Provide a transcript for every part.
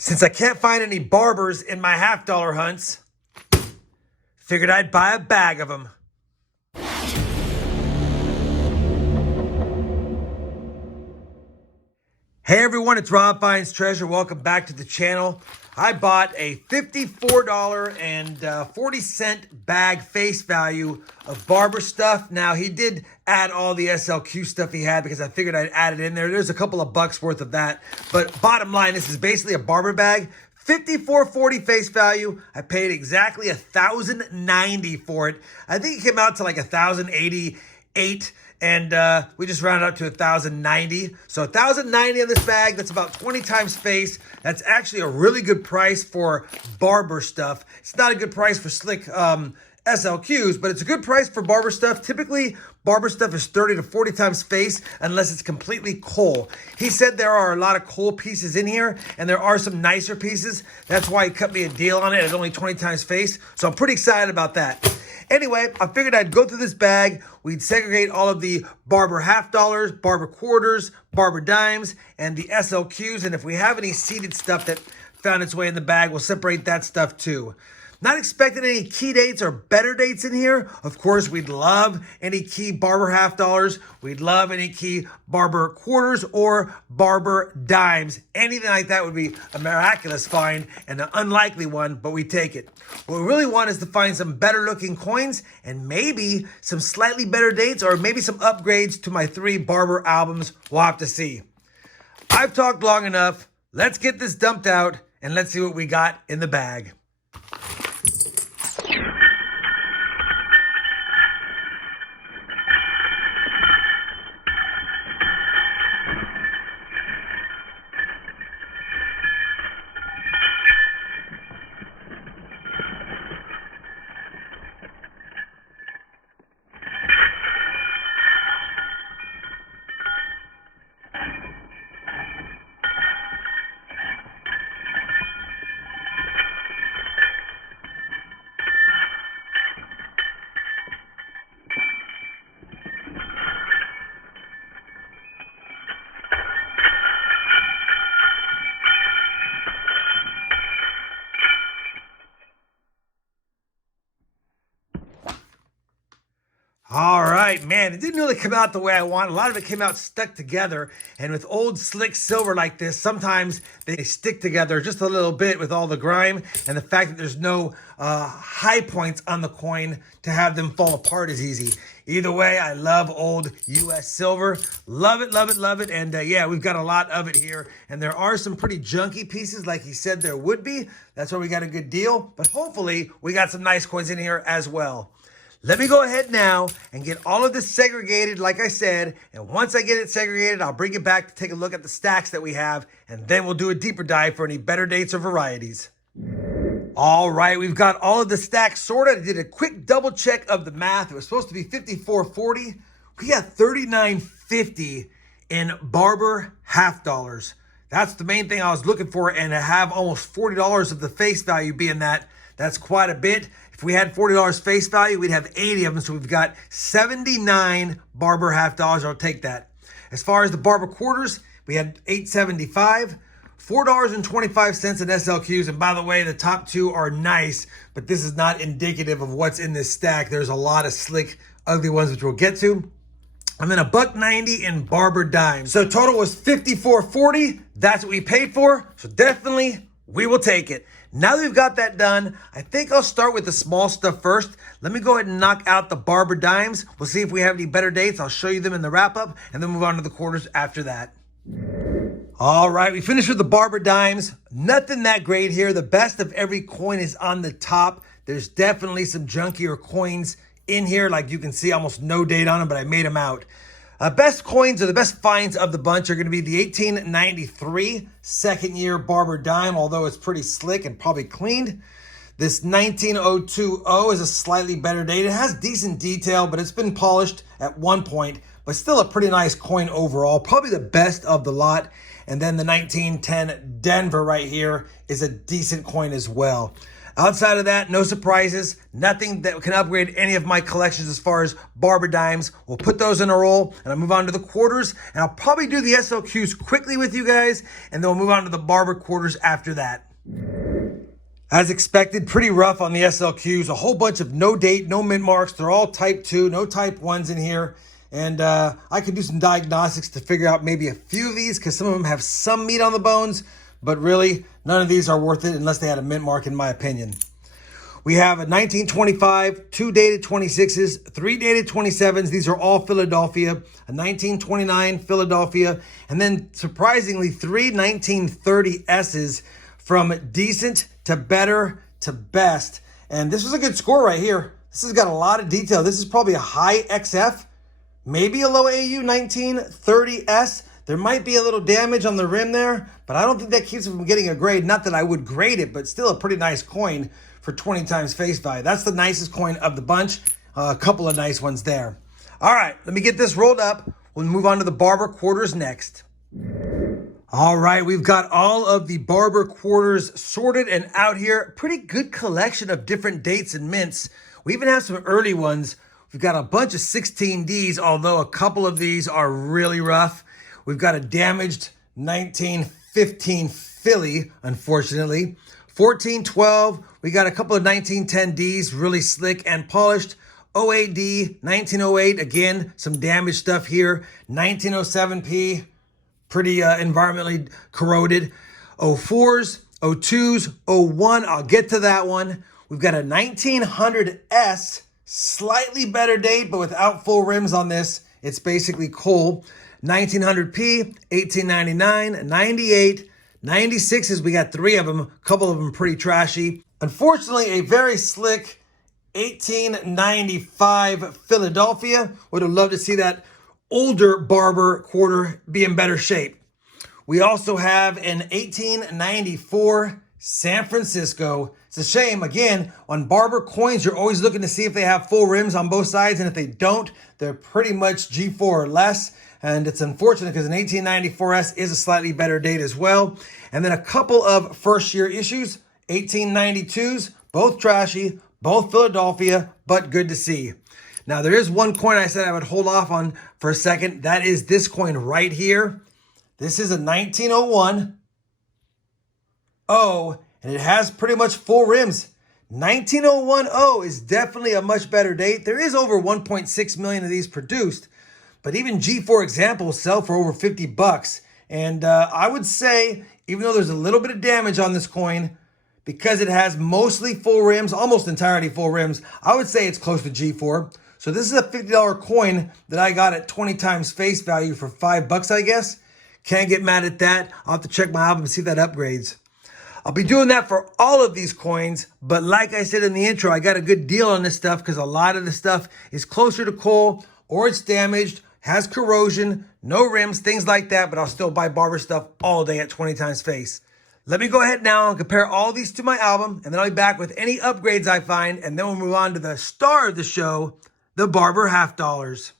Since I can't find any barbers in my half-dollar hunts, figured I'd buy a bag of them. Hey everyone, it's RobFindsTreasure. Welcome back to the channel. I bought a $54.40 bag face value of barber stuff. Now, he did add all the SLQ stuff he had because I figured I'd add it in there. There's a couple of bucks worth of that. But bottom line, this is basically a barber bag. $54.40 face value. I paid exactly $1,090 for it. I think it came out to like $1,088. And we just rounded up to $1,090. So $1,090 on this bag. That's about 20 times face. That's actually a really good price for barber stuff. It's not a good price for slick SLQs, but it's a good price for barber stuff. Typically, barber stuff is 30 to 40 times face unless it's completely coal. He said there are a lot of coal pieces in here, and there are some nicer pieces. That's why he cut me a deal on it at only 20 times face. So I'm pretty excited about that. Anyway, I figured I'd go through this bag. We'd segregate all of the Barber Half Dollars, Barber Quarters, Barber Dimes, and the SLQs. And if we have any seeded stuff that found its way in the bag, we'll separate that stuff too. Not expecting any key dates or better dates in here. Of course, we'd love any key Barber Half Dollars. We'd love any key Barber Quarters or Barber Dimes. Anything like that would be a miraculous find and an unlikely one, but we take it. What we really want is to find some better looking coins and maybe some slightly better dates or maybe some upgrades to my 3 Barber albums. We'll have to see. I've talked long enough. Let's get this dumped out and let's see what we got in the bag. All right, man, it didn't really come out the way I want. A lot of it came out stuck together. And with old slick silver like this, sometimes they stick together just a little bit with all the grime. And the fact that there's no high points on the coin to have them fall apart is easy. Either way, I love old US silver. Love it, love it, love it. And yeah, we've got a lot of it here. And there are some pretty junky pieces like he said there would be. That's why we got a good deal. But hopefully, we got some nice coins in here as well. Let me go ahead now and get all of this segregated, like I said. And once I get it segregated, I'll bring it back to take a look at the stacks that we have. And then we'll do a deeper dive for any better dates or varieties. All right, we've got all of the stacks sorted. I did a quick double check of the math. It was supposed to be $54.40. We got $39.50 in Barber Half Dollars. That's the main thing I was looking for. And to have almost $40 of the face value being that, that's quite a bit. If we had $40 face value, we'd have 80 of them. So we've got 79 Barber Half Dollars. I'll take that. As far as the Barber Quarters, we had $8.75, $4.25 in SLQs. And by the way, the top 2 are nice, but this is not indicative of what's in this stack. There's a lot of slick, ugly ones, which we'll get to. And then $1.90 in Barber Dimes. So total was $54.40. That's what we paid for. So definitely, we will take it. Now that we've got that done, I think I'll start with the small stuff first. Let me go ahead and knock out the Barber Dimes. We'll see if we have any better dates. I'll show you them in the wrap-up, and then move on to the quarters after that. All right, we finished with the Barber Dimes. Nothing that great here. The best of every coin is on the top. There's definitely some junkier coins in here. Like you can see, almost no date on them, but I made them out. Best coins or the best finds of the bunch are going to be the 1893 second-year Barber Dime, although it's pretty slick and probably cleaned. This 19020 is a slightly better date. It has decent detail, but it's been polished at one point, but still a pretty nice coin overall. Probably the best of the lot. And then the 1910 Denver right here is a decent coin as well. Outside of that, no surprises, nothing that can upgrade any of my collections as far as Barber Dimes. We'll put those in a roll, and I'll move on to the quarters, and I'll probably do the SLQs quickly with you guys, and then we'll move on to the Barber Quarters after that. As expected, pretty rough on the SLQs. A whole bunch of no date, no mint marks. They're all type 2, no type 1s in here. And I could do some diagnostics to figure out maybe a few of these because some of them have some meat on the bones. But really, none of these are worth it unless they had a mint mark, in my opinion. We have a 1925, 2 dated 26s, 3 dated 27s. These are all Philadelphia. A 1929 Philadelphia. And then, surprisingly, 3 1930Ss from decent to better to best. And this was a good score right here. This has got a lot of detail. This is probably a high XF, maybe a low AU 1930S. There might be a little damage on the rim there, but I don't think that keeps it from getting a grade. Not that I would grade it, but still a pretty nice coin for 20 times face value. That's the nicest coin of the bunch. A couple of nice ones there. All right, let me get this rolled up. We'll move on to the Barber Quarters next. All right, we've got all of the Barber Quarters sorted and out here. Pretty good collection of different dates and mints. We even have some early ones. We've got a bunch of 16Ds, although a couple of these are really rough. We've got a damaged 1915 Philly, unfortunately. 1412, we got a couple of 1910Ds, really slick and polished. 08D, 1908, again, some damaged stuff here. 1907P, pretty environmentally corroded. 04s, 02s, 01, I'll get to that one. We've got a 1900S, slightly better date, but without full rims on this. It's basically coal. 1900P, 1899, 98, 96s, we got 3 of them, a couple of them pretty trashy. Unfortunately, a very slick 1895 Philadelphia. Would have loved to see that older Barber quarter be in better shape. We also have an 1894 San Francisco. It's a shame, again, on Barber coins, you're always looking to see if they have full rims on both sides, and if they don't, they're pretty much G4 or less. And it's unfortunate because an 1894S is a slightly better date as well. And then a couple of first year issues, 1892s, both trashy, both Philadelphia, but good to see. Now there is one coin I said I would hold off on for a second. That is this coin right here. This is a 1901. Oh, and it has pretty much full rims. 1901 is definitely a much better date. There is over 1.6 million of these produced. But even G4 examples sell for over 50 bucks. And I would say, even though there's a little bit of damage on this coin, because it has mostly full rims, almost entirely full rims, I would say it's close to G4. So this is a $50 coin that I got at 20 times face value for 5 bucks, I guess. Can't get mad at that. I'll have to check my album and see if that upgrades. I'll be doing that for all of these coins, but like I said in the intro, I got a good deal on this stuff because a lot of the stuff is closer to coal or it's damaged, has corrosion, no rims, things like that, but I'll still buy Barber stuff all day at 20 times face. Let me go ahead now and compare all these to my album, and then I'll be back with any upgrades I find, and then we'll move on to the star of the show, the Barber Half Dollars.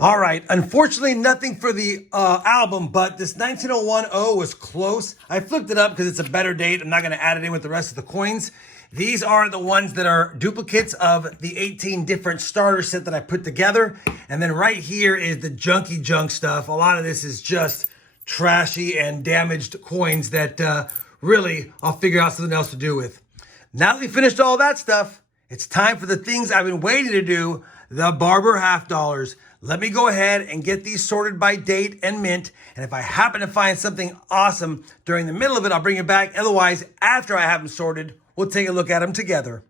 All right, unfortunately, nothing for the album, but this 1901 was close. I flipped it up because it's a better date. I'm not going to add it in with the rest of the coins. These are the ones that are duplicates of the 18 different starter set that I put together. And then right here is the junky junk stuff. A lot of this is just trashy and damaged coins that really I'll figure out something else to do with. Now that we finished all that stuff, it's time for the things I've been waiting to do, the Barber Half Dollars. Let me go ahead and get these sorted by date and mint. And if I happen to find something awesome during the middle of it, I'll bring it back. Otherwise, after I have them sorted, we'll take a look at them together.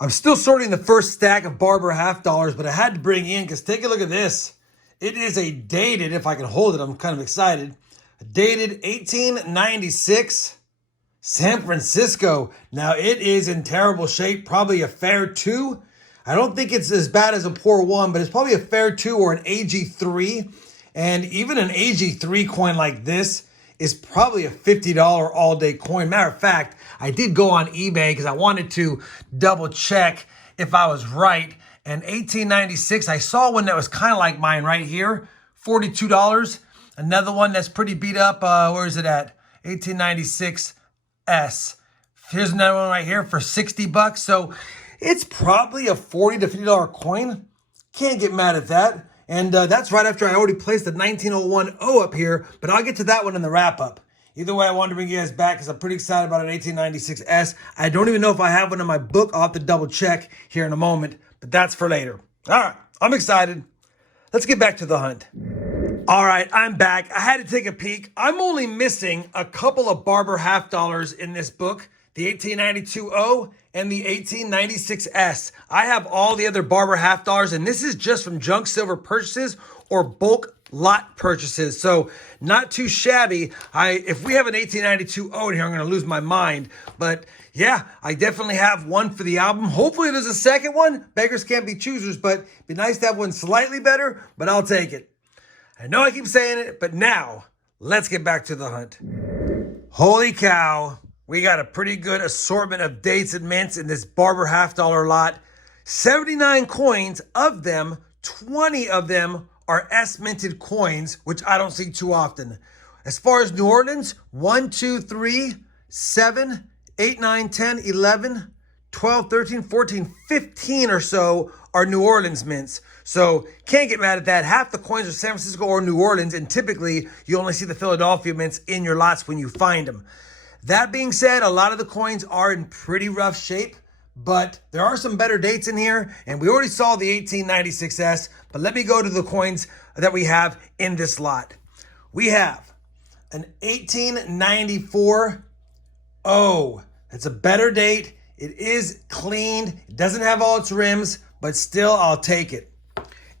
I'm still sorting the first stack of Barber Half Dollars, but I had to bring in because take a look at this. It is a dated, if I can hold it, I'm kind of excited. A dated 1896 San Francisco. Now it is in terrible shape, probably a fair 2. I don't think it's as bad as a poor 1, but it's probably a fair 2 or an AG3. And even an AG3 coin like this is probably a $50 all-day coin. Matter of fact, I did go on eBay because I wanted to double check if I was right. And 1896, I saw one that was kind of like mine right here, $42. Another one that's pretty beat up, where is it at? 1896S, Here's another one right here for 60 bucks. So it's probably a $40 to $50 coin. Can't get mad at that. And that's right after I already placed the 1901 O up here, but I'll get to that one in the wrap up. Either way, I wanted to bring you guys back because I'm pretty excited about an 1896S. I don't even know if I have one in my book. I'll have to double check here in a moment, but that's for later. All right, I'm excited. Let's get back to the hunt. All right, I'm back. I had to take a peek. I'm only missing a couple of Barber Half Dollars in this book, the 1892 O and the 1896S. I have all the other Barber Half Dollars, and this is just from junk silver purchases or bulk lot purchases. So not too shabby. If we have an 1892 O in here, I'm going to lose my mind. But yeah, I definitely have one for the album. Hopefully there's a second one. Beggars can't be choosers, but it'd be nice to have one slightly better, but I'll take it. I know I keep saying it, but now let's get back to the hunt. Holy cow. We got a pretty good assortment of dates and mints in this Barber Half Dollar lot. 79 coins, of them, 20 of them are S-minted coins, which I don't see too often. As far as New Orleans, 1, 2, 3, 7, 8, 9, 10, 11, 12, 13, 14, 15 or so are New Orleans mints. So can't get mad at that. Half the coins are San Francisco or New Orleans, and typically you only see the Philadelphia mints in your lots when you find them. That being said, a lot of the coins are in pretty rough shape, but there are some better dates in here, and we already saw the 1896S, but let me go to the coins that we have in this lot. We have an 1894 O. That's a better date. It is cleaned. It doesn't have all its rims, but still, I'll take it.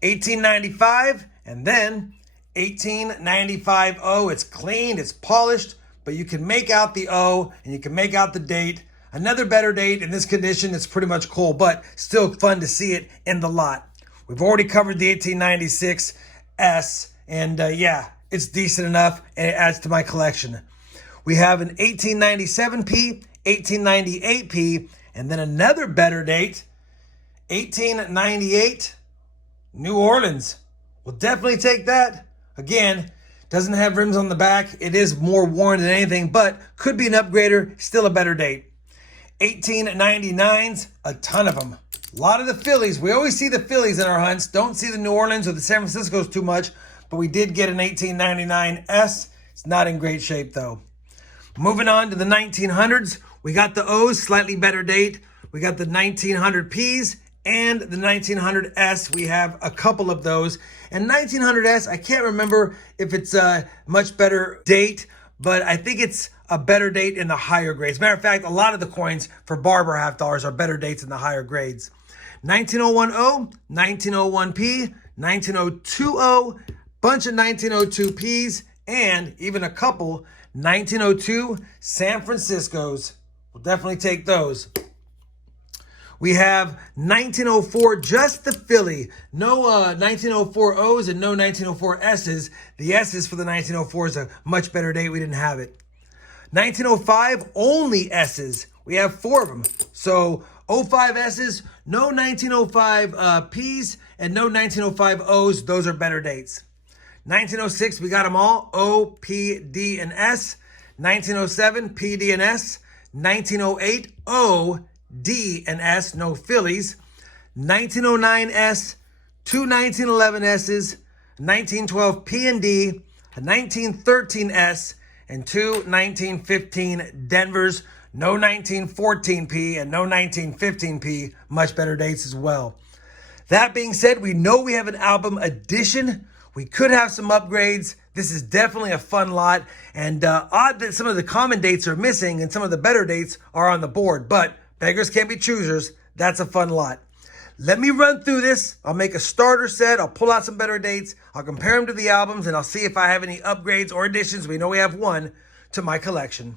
1895, and then 1895 O. It's cleaned, it's polished, but you can make out the O, and you can make out the date. Another better date in this condition. It's pretty much cool, but still fun to see it in the lot. We've already covered the 1896S, and yeah, it's decent enough, and it adds to my collection. We have an 1897P, 1898P, and then another better date, 1898 New Orleans. We'll definitely take that. Again, doesn't have rims on the back. It is more worn than anything, but could be an upgrader. Still a better date. 1899s, a ton of them. A lot of the Phillies. We always see the Phillies in our hunts. Don't see the New Orleans or the San Franciscos too much, but we did get an 1899S. It's not in great shape though. Moving on to the 1900s, we got the O's, slightly better date. We got the 1900Ps and the 1900S. We have a couple of those. And 1900S, I can't remember if it's a much better date, but I think it's a better date in the higher grades. Matter of fact, a lot of the coins for Barber Half Dollars are better dates in the higher grades. 1901O, 1901P, 1902O, bunch of 1902Ps, and even a couple 1902 San Franciscos. We'll definitely take those. We have 1904, just the Philly. No 1904 O's and no 1904 S's. The S's for the 1904 is a much better date. We didn't have it. 1905, only S's. We have 4 of them. So 05 S's, no 1905 P's, and no 1905 O's. Those are better dates. 1906, we got them all. O, P, D, and S. 1907, P, D, and S. 1908, O, D, and S. No Phillies. 1909 S. 2 1911 S's. 1912 P and D. 1913 S. And 2 1915 Denvers. No 1914 P and no 1915 P. Much better dates as well. That being said, we know we have an album edition. We could have some upgrades. This is definitely a fun lot. And odd that some of the common dates are missing and some of the better dates are on the board. But beggars can't be choosers. That's a fun lot. Let me run through this. I'll make a starter set. I'll pull out some better dates. I'll compare them to the albums, and I'll see if I have any upgrades or additions. We know we have one to my collection.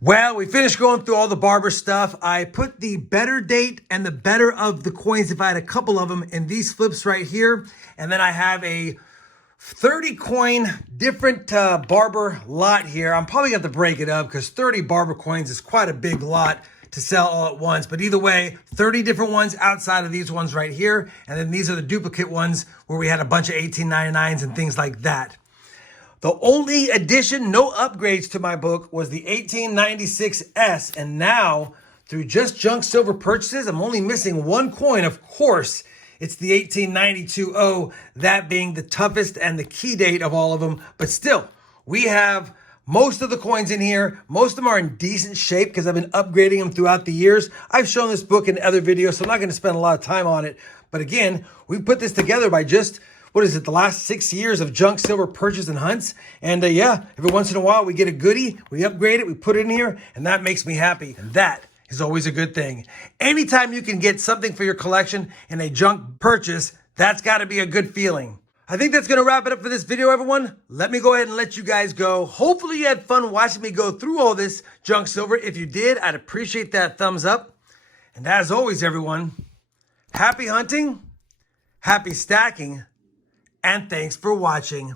Well, we finished going through all the Barber stuff. I put the better date and the better of the coins, if I had a couple of them, in these flips right here. And then I have a 30 coin different Barber lot here. I'm probably going to have to break it up because 30 Barber coins is quite a big lot to sell all at once. But either way, 30 different ones outside of these ones right here. And then these are the duplicate ones where we had a bunch of 1899s and things like that. The only addition, no upgrades to my book, was the 1896S, and now, through just junk silver purchases, I'm only missing one coin. Of course, it's the 1892O, that being the toughest and the key date of all of them. But still, we have most of the coins in here. Most of them are in decent shape because I've been upgrading them throughout the years. I've shown this book in other videos, so I'm not going to spend a lot of time on it. But again, we put this together by just, the last 6 years of junk silver purchase and hunts. And yeah, every once in a while we get a goodie, we upgrade it, we put it in here, and that makes me happy. And that is always a good thing. Anytime you can get something for your collection in a junk purchase, that's got to be a good feeling. I think that's going to wrap it up for this video, everyone. Let me go ahead and let you guys go. Hopefully you had fun watching me go through all this junk silver. If you did, I'd appreciate that thumbs up. And as always, everyone, happy hunting, happy stacking, and thanks for watching.